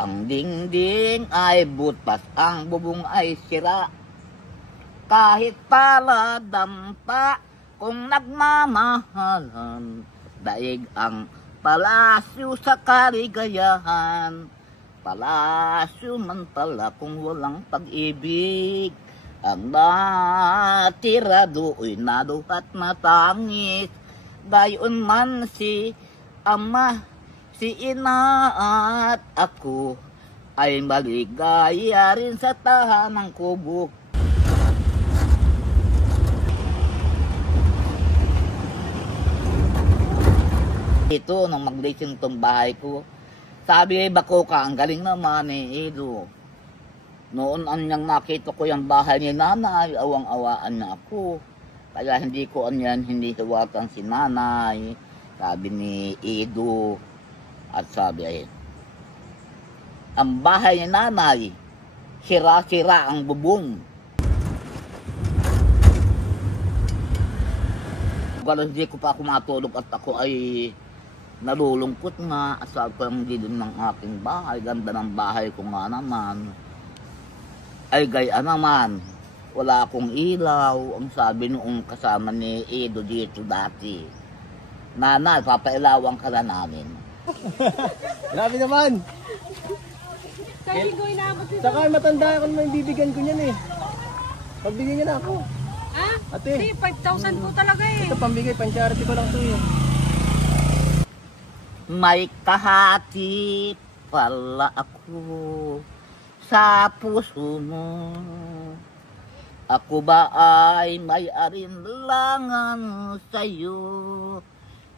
Ang dingding ay butas, ang bubong ay sira. Kahit pala dampa kung nagmamahalan, daig ang palasyo sa kaligayahan. Palasyo man pala kung walang pag-ibig. Ang natira do'y naduhat matangis. Gayon man si ama, si ina at ako ay maligaya rin sa tahanang kubo. Ito, nung mag-leasing itong bahay ko, sabi ay bako ka, ang galing naman eh, Edo. Noon anyang nakita ko yung bahay ni nanay, awang-awaan na ako. Kaya hindi ko anyan, hindi hiwatan si nanay, sabi ni Edo. At sabi ay, ang bahay ni nanay, sira-sira ang bubong. Pero hindi ko pa ako matulog at ako ay nalulungkot nga. Sabi ko yung dilim ng aking bahay, ganda ng bahay ko nga naman. Ay gaya naman, wala akong ilaw. Ang sabi noong kasama ni Edo dito dati, nanay, papailawan ka na namin. Grabe naman. Sabi ko inaabot ito. Saka matanda ako naman bibigyan ko niyan eh. Pagbigyan niya na ako. Ah? Ate. Hindi, 5,000 po talaga eh. Ito pambigay, pan-charity ko lang to eh. May kahati pala ako sa puso mo. Ako ba ay may alinlangan sa'yo?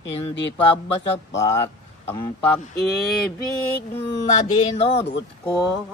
Hindi pa ba sapat ang pag-ibig na dinulot ko?